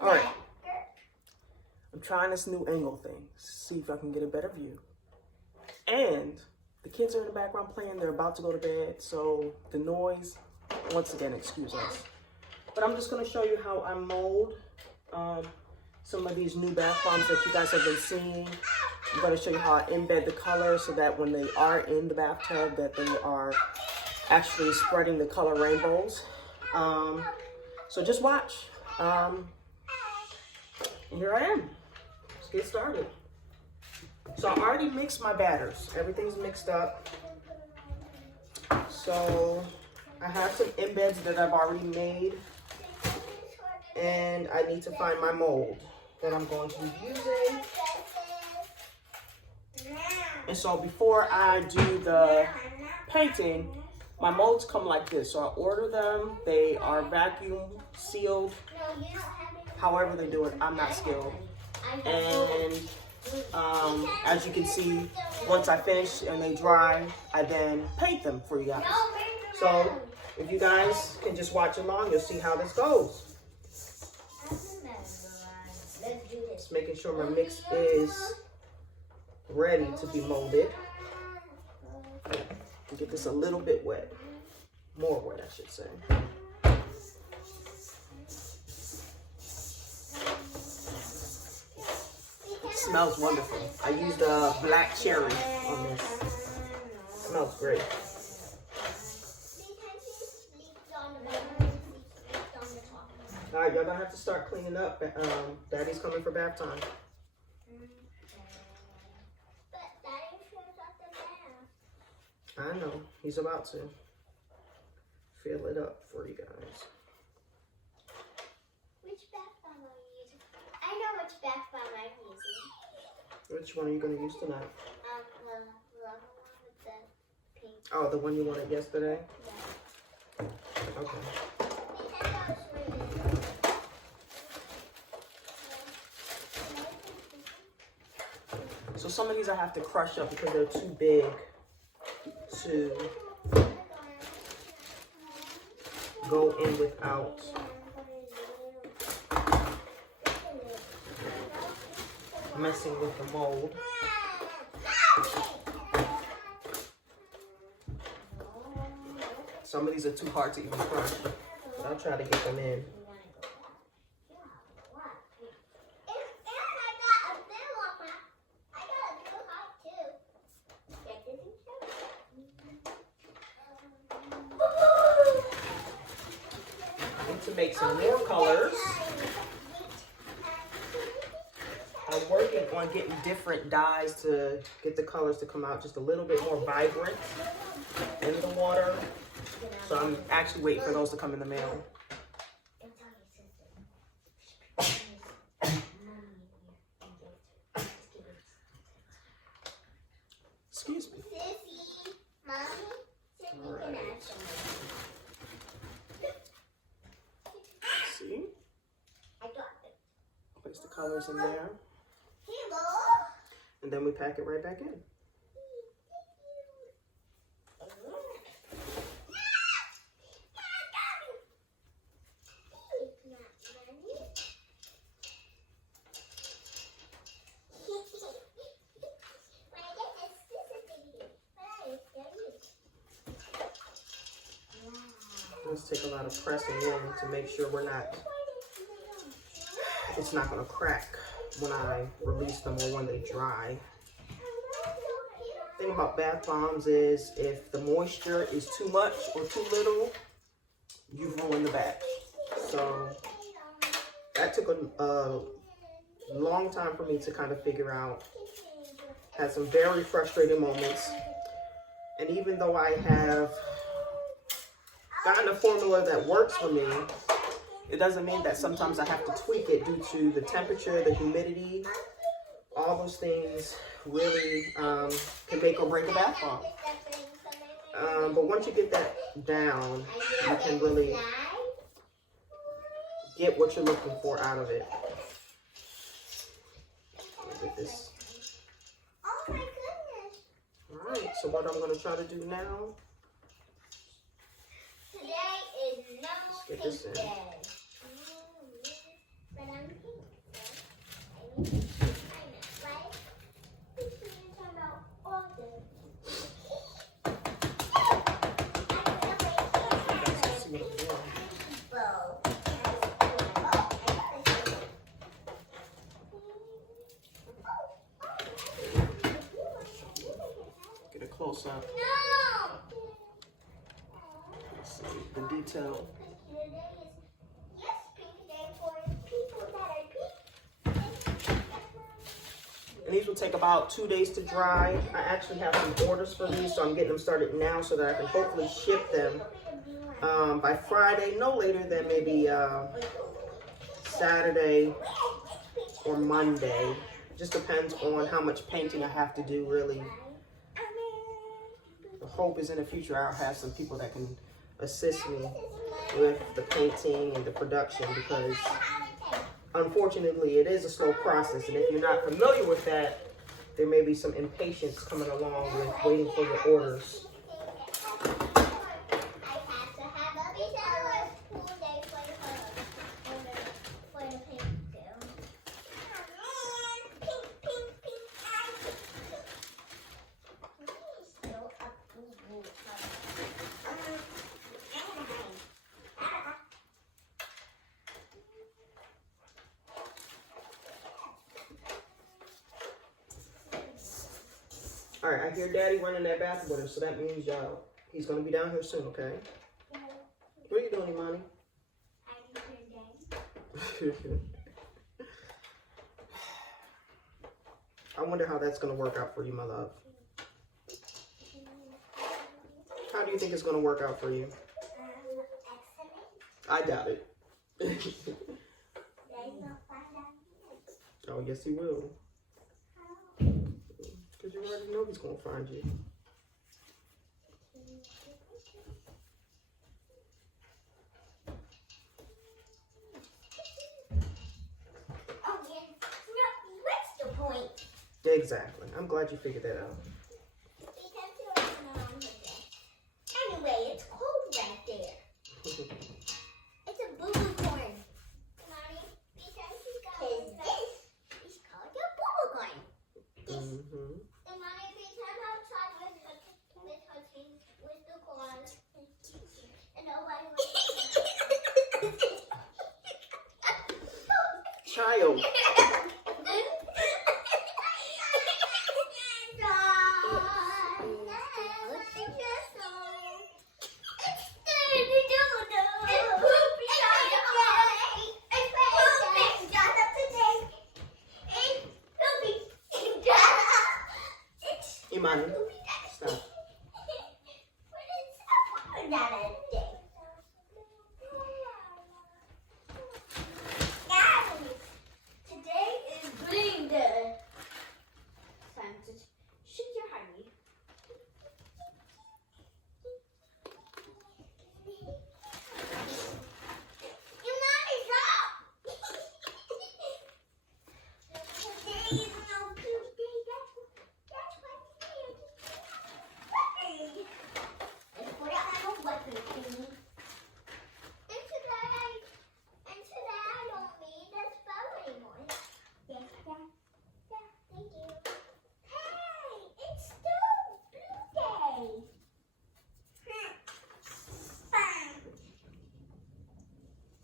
All right. I'm trying this new angle thing. See if I can get a better view. And the kids are in the background playing. They're about to go to bed. So the noise, once again, excuse us. But I'm just going to show you how I mold some of these new bath bombs that you guys have been seeing. I'm going to show you how I embed the color so that when they are in the bathtub that they are actually spreading the color rainbows. So just watch. And here I am. Let's get started. So I already mixed my batters. Everything's mixed up. So I have some embeds that I've already made. And I need to find my mold that I'm going to be using. And so before I do the painting, my molds come like this. So I order them. They are vacuum sealed. However they do it, I'm not skilled. And as you can see, once I finish and they dry, I then paint them for you guys. So if you guys can just watch along, you'll see how this goes. Just making sure my mix is ready to be molded. Get this a little bit wet. More wet, I should say. It smells wonderful. I used a black cherry on this. It smells great. All right, y'all gonna have to start cleaning up. Daddy's coming for bath time. I know, he's about to fill it up for you guys. Which bath bomb are you using? I know which bath bomb I'm using. Which one are you going to use tonight? The one with the pink. Oh, the one you wanted yesterday? Yeah. Okay. So some of these I have to crush up because they're too big to go in without messing with the mold. Some of these are too hard to even crush, but I'll try to get them in. To make some more colors. I'm working on getting different dyes to get the colors to come out just a little bit more vibrant in the water. So I'm actually waiting for those to come in the mail. Excuse me. All right. See? Place the colors in there. And then we pack it right back in. Let's take a lot of pressing in to make sure it's not going to crack when I release them or when they dry. The thing about bath bombs is if the moisture is too much or too little, you've ruined the batch. So that took a long time for me to kind of figure out. Had some very frustrating moments. And even though I have gotten a formula that works for me, it doesn't mean that sometimes I have to tweak it due to the temperature, the humidity. All those things really can make or break a bath bomb. But once you get that down, you can really get what you're looking for out of it. Look at this. Oh my goodness. All right, so what I'm going to try to do now. Today is no pink day. But I'm Get a close up. No! Let's see the detail. And these will take about 2 days to dry. I actually have some orders for these, so I'm getting them started now so that I can hopefully ship them by Friday, no later than maybe Saturday or Monday. Just depends on how much painting I have to do, really. The hope is in the future I'll have some people that can assist me with the painting and the production, because unfortunately it is a slow process, and if you're not familiar with that, there may be some impatience coming along with waiting for your orders. All right, I hear Daddy running that bathroom with her, so that means he's gonna be down here soon, okay? What are you doing, Imani? I wonder how that's gonna work out for you, my love. How do you think it's gonna work out for you? I doubt it. Oh, yes, he will. Because you already know he's going to find you. Oh, yeah. No, what's the point? Exactly. I'm glad you figured that out. Anyway, it's cold right there. It's a boo-boo corn. Mommy, because this is called a boo-boo corn. Mm-hmm. And Mommy, because outside with the corn. And nobody was Child. Imani, stop. Today is green day. Time to shoot your honey. Your mommy's up. Today is no poop day. That's what it is. It's what I don't want to do. And today I don't need that spell anymore. Yeah, thank you. Hey, it's still blue day. Fun.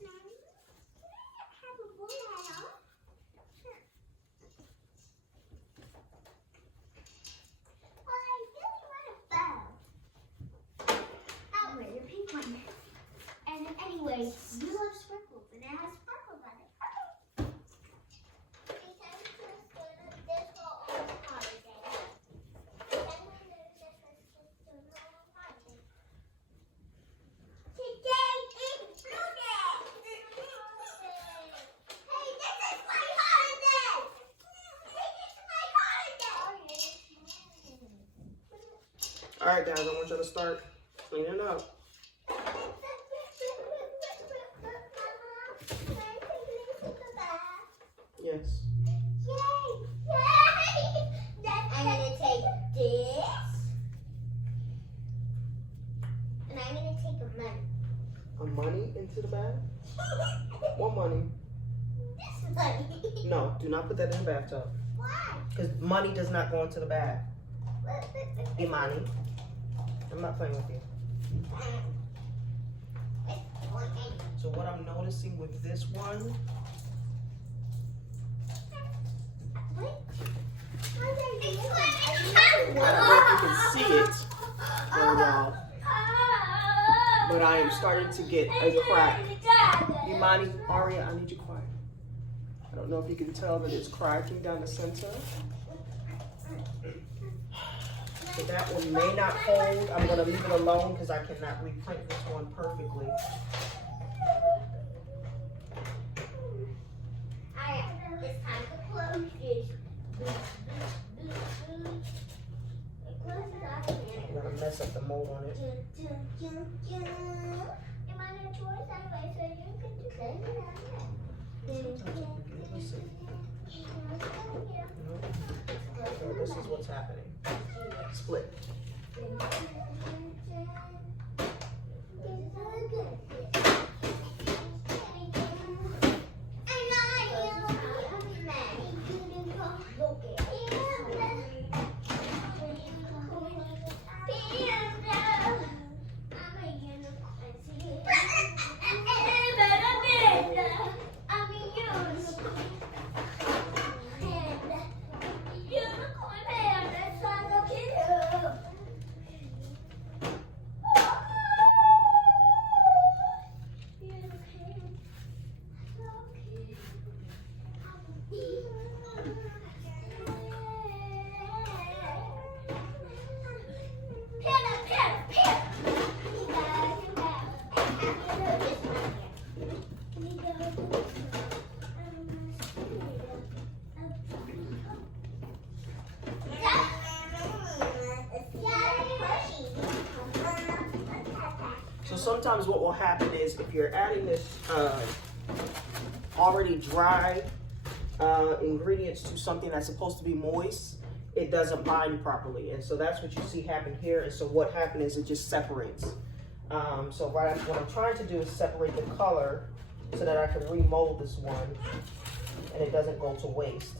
Mommy, can I have a blue hat on? I really want a bow. I'll wear your pink one. And anyway, you love sparkles, and it has sparkles on it. Okay. Today is Blue Day. Hey, this is my holiday. This is my holiday. All right, guys, I want you to start cleaning up. Yes. Yay! I'm gonna take this, and I'm gonna take a money. A money into the bag? What money? This money. No, do not put that in the bathtub. Why? Because money does not go into the bath. Imani, I'm not playing with you. So what I'm noticing with this one, I don't know if you can see it very well, but I am starting to get a crack. Imani, Aria, I need you quiet. I don't know if you can tell that it's cracking down the center. So that one may not hold. I'm going to leave it alone because I cannot reprint this one perfectly. It's time to close this. I'm going to mess up the mold on it. Let's see. So this is what's happening. Split. So sometimes what will happen is if you're adding this already dry ingredients to something that's supposed to be moist, it doesn't bind properly. And so that's what you see happen here. And so what happened is it just separates. So what I'm trying to do is separate the color so that I can remold this one and it doesn't go to waste.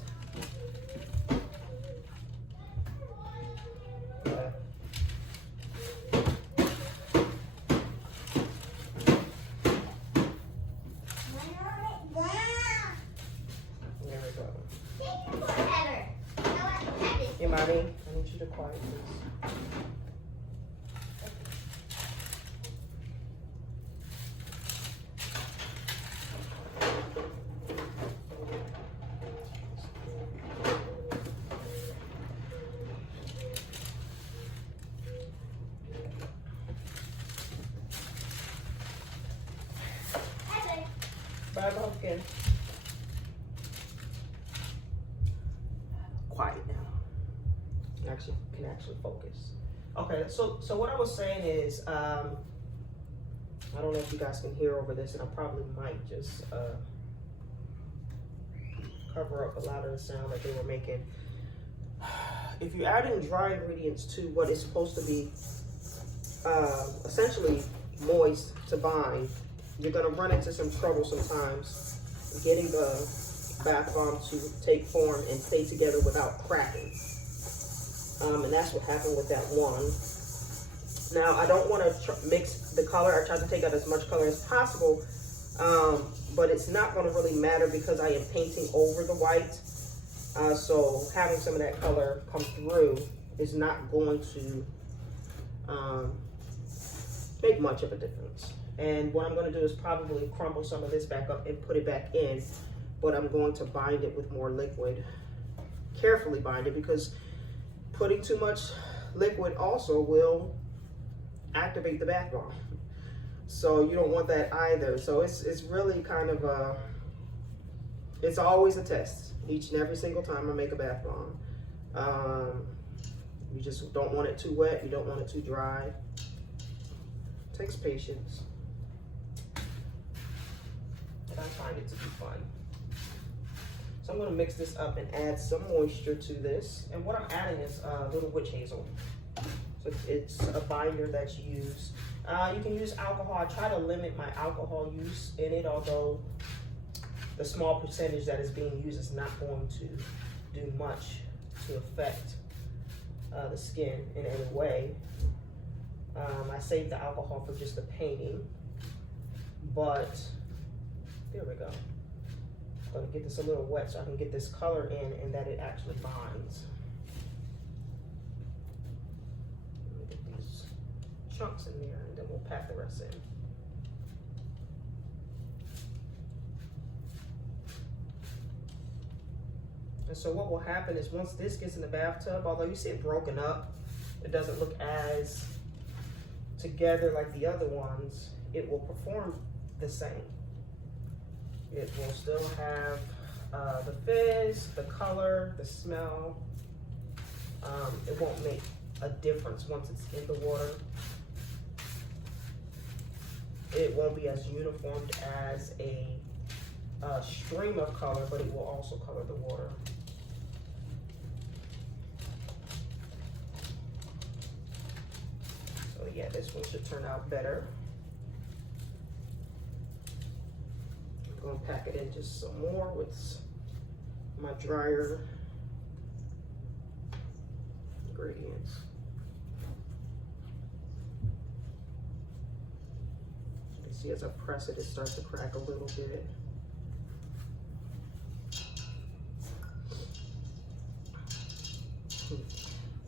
Okay. There we go. Hey, Mommy, I need you to quiet, please. Bye, pumpkin. Quiet now. Can actually focus. Okay, so what I was saying is, I don't know if you guys can hear over this, and I probably might just cover up a lot of the sound that they were making. If you're adding dry ingredients to what is supposed to be essentially moist to bind, you're gonna run into some trouble sometimes getting the bath bomb to take form and stay together without cracking. And that's what happened with that one. Now, I don't want to mix the color. I tried to take out as much color as possible, but it's not going to really matter because I am painting over the white. So having some of that color come through is not going to make much of a difference. And what I'm going to do is probably crumble some of this back up and put it back in, but I'm going to bind it with more liquid. Carefully bind it, because putting too much liquid also will activate the bath bomb. So you don't want that either. So it's really kind of it's always a test each and every single time I make a bath bomb. You just don't want it too wet, you don't want it too dry. It takes patience. And I find it to be fun. So I'm going to mix this up and add some moisture to this. And what I'm adding is a little witch hazel. So it's a binder that you use. You can use alcohol. I try to limit my alcohol use in it, although the small percentage that is being used is not going to do much to affect the skin in any way. I saved the alcohol for just the painting, but there we go. I'm gonna get this a little wet so I can get this color in and that it actually binds. Let me get these chunks in there and then we'll pat the rest in. And so what will happen is once this gets in the bathtub, although you see it broken up, it doesn't look as together like the other ones, it will perform the same. It will still have the fizz, the color, the smell. It won't make a difference once it's in the water. It won't be as uniformed as a stream of color, but it will also color the water. So yeah, this one should turn out better. I'm gonna pack it in just some more with my drier ingredients. You can see as I press it, it starts to crack a little bit.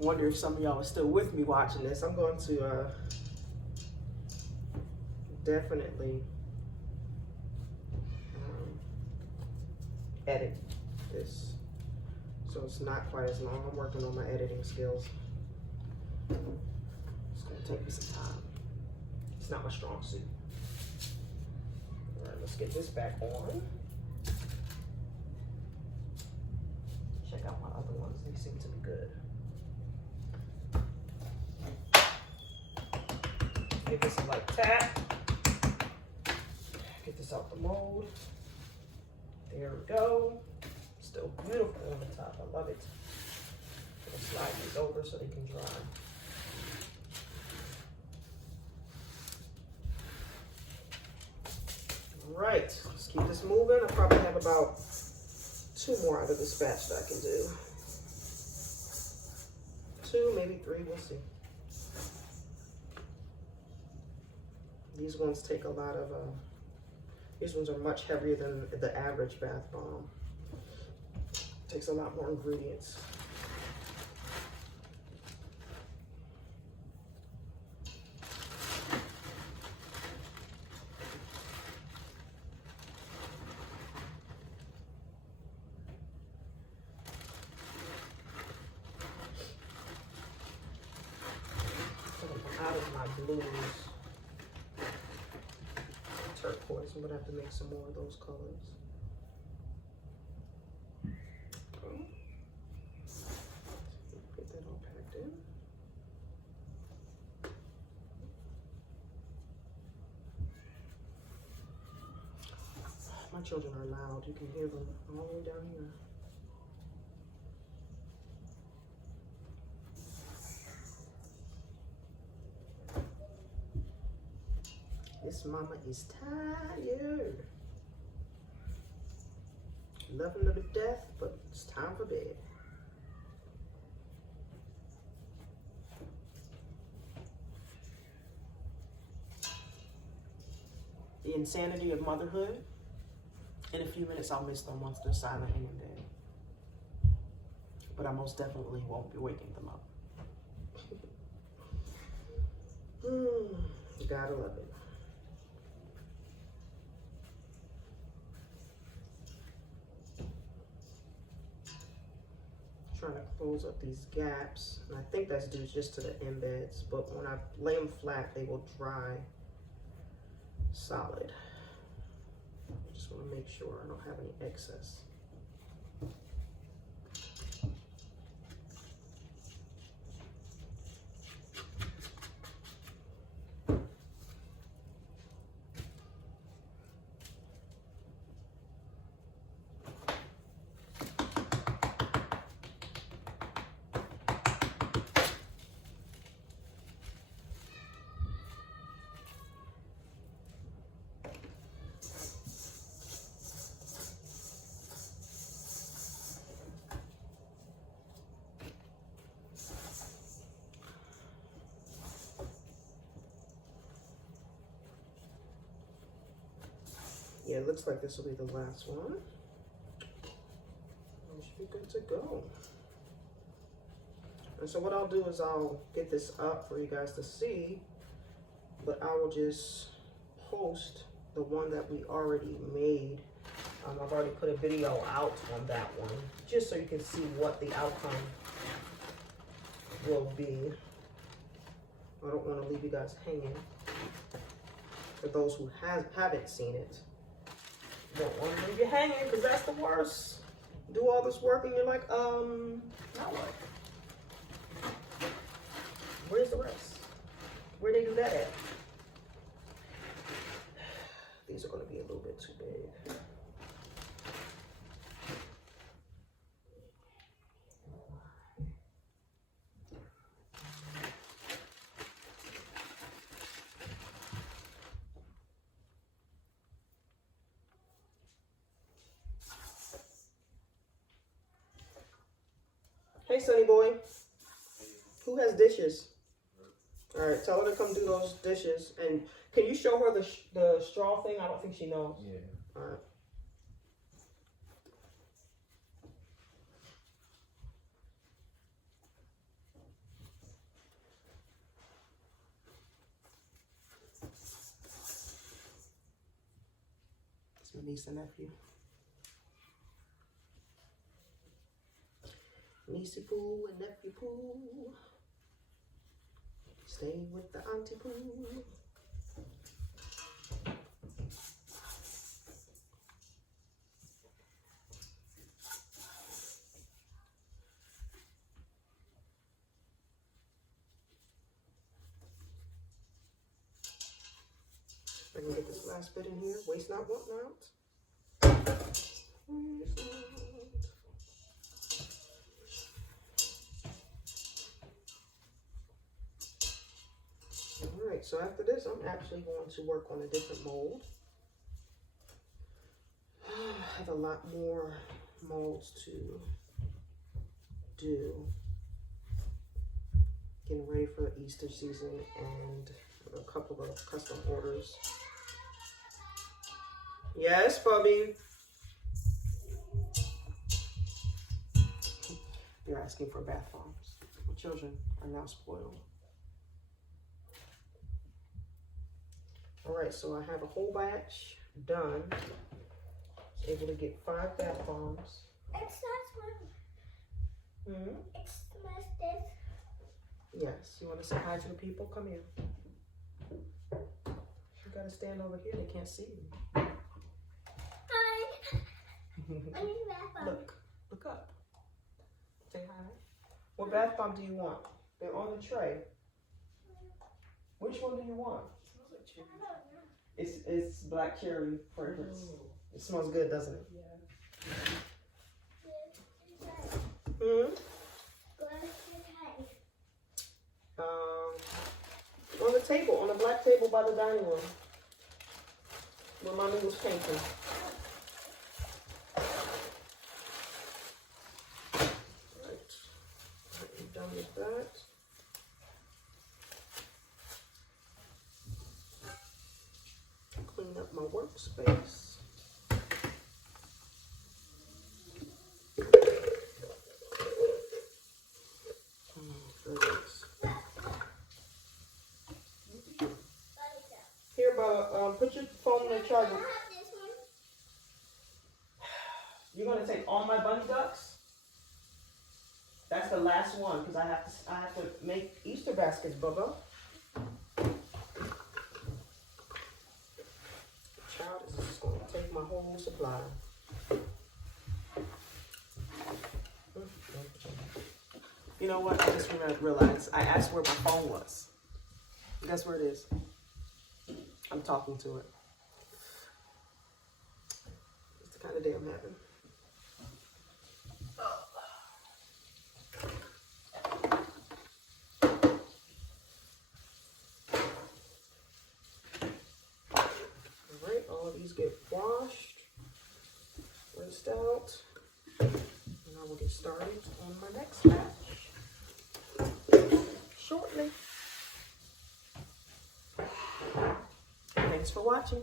Wonder if some of y'all are still with me watching this. I'm going to definitely edit this so it's not quite as long. I'm working on my editing skills. It's going to take me some time. It's not my strong suit. All right, let's get this back on. Check out my other ones. They seem to be good. Give this a light tap. Get this out the mold. There we go. Still beautiful on the top. I love it. I'll slide these over so they can dry. All right, let's keep this moving. I probably have about 2 more out of this batch that I can do. 2, maybe 3, we'll see. These ones take a lot of, these ones are much heavier than the average bath bomb. Takes a lot more ingredients. Out of my blues. Turquoise. I'm gonna have to make some more of those colors. Okay. Get that all packed in. My children are loud. You can hear them all the way down here. This mama is tired. Loving her to death, but it's time for bed. The insanity of motherhood. In a few minutes, I'll miss them once they're silent and in bed. But I most definitely won't be waking them up. You gotta love it. Trying to close up these gaps, and I think that's due just to the embeds, but when I lay them flat they will dry solid. I just want to make sure I don't have any excess. Yeah, it looks like this will be the last one. We should be good to go. And so what I'll do is I'll get this up for you guys to see, but I will just post the one that we already made. I've already put a video out on that one, just so you can see what the outcome will be. I don't want to leave you guys hanging. For those who haven't seen it, don't want to leave you hanging, because that's the worst. Do all this work and you're like, now what? Where's the rest? Where they do that at? These are going to be a little bit too big. Hey, Sonny boy. Who has dishes? All right, tell her to come do those dishes. And can you show her the straw thing? I don't think she knows. Yeah. All right. It's my niece and nephew. Niecey Poo and nephew Poo. Staying with the auntie Poo. I can get this last bit in here. Waste not, want not. Waste not. Alright, so after this, I'm actually going to work on a different mold. I have a lot more molds to do. Getting ready for the Easter season and a couple of custom orders. Yes, Bubby. You're asking for bath bombs. My children are now spoiled. All right, so I have a whole batch done. I was able to get 5 bath bombs. It's not one. It's this. Yes, you want to say hi to the people? Come here. You gotta stand over here. They can't see you. Hi. I need a bath bomb. Look up. Say hi. What bath bomb do you want? They're on the tray. Which one do you want? I don't know. It's black cherry fragrance. It smells good, doesn't it? Yeah. On the table, on the black table by the dining room, where Mommy was painting. Right, I'm done with that. Clean up my workspace. Here, Bubba, put your phone in the charger. You're gonna take all my bunny ducks? That's the last one, because I have to make Easter baskets, Bubba. Child is just gonna take my whole supply. You know what? I just realized I asked where my phone was. Guess where it is? I'm talking to it. It's the kind of day I'm having. Alright, all of these get washed, rinsed out, and I will get started on my next batch shortly. Thanks for watching.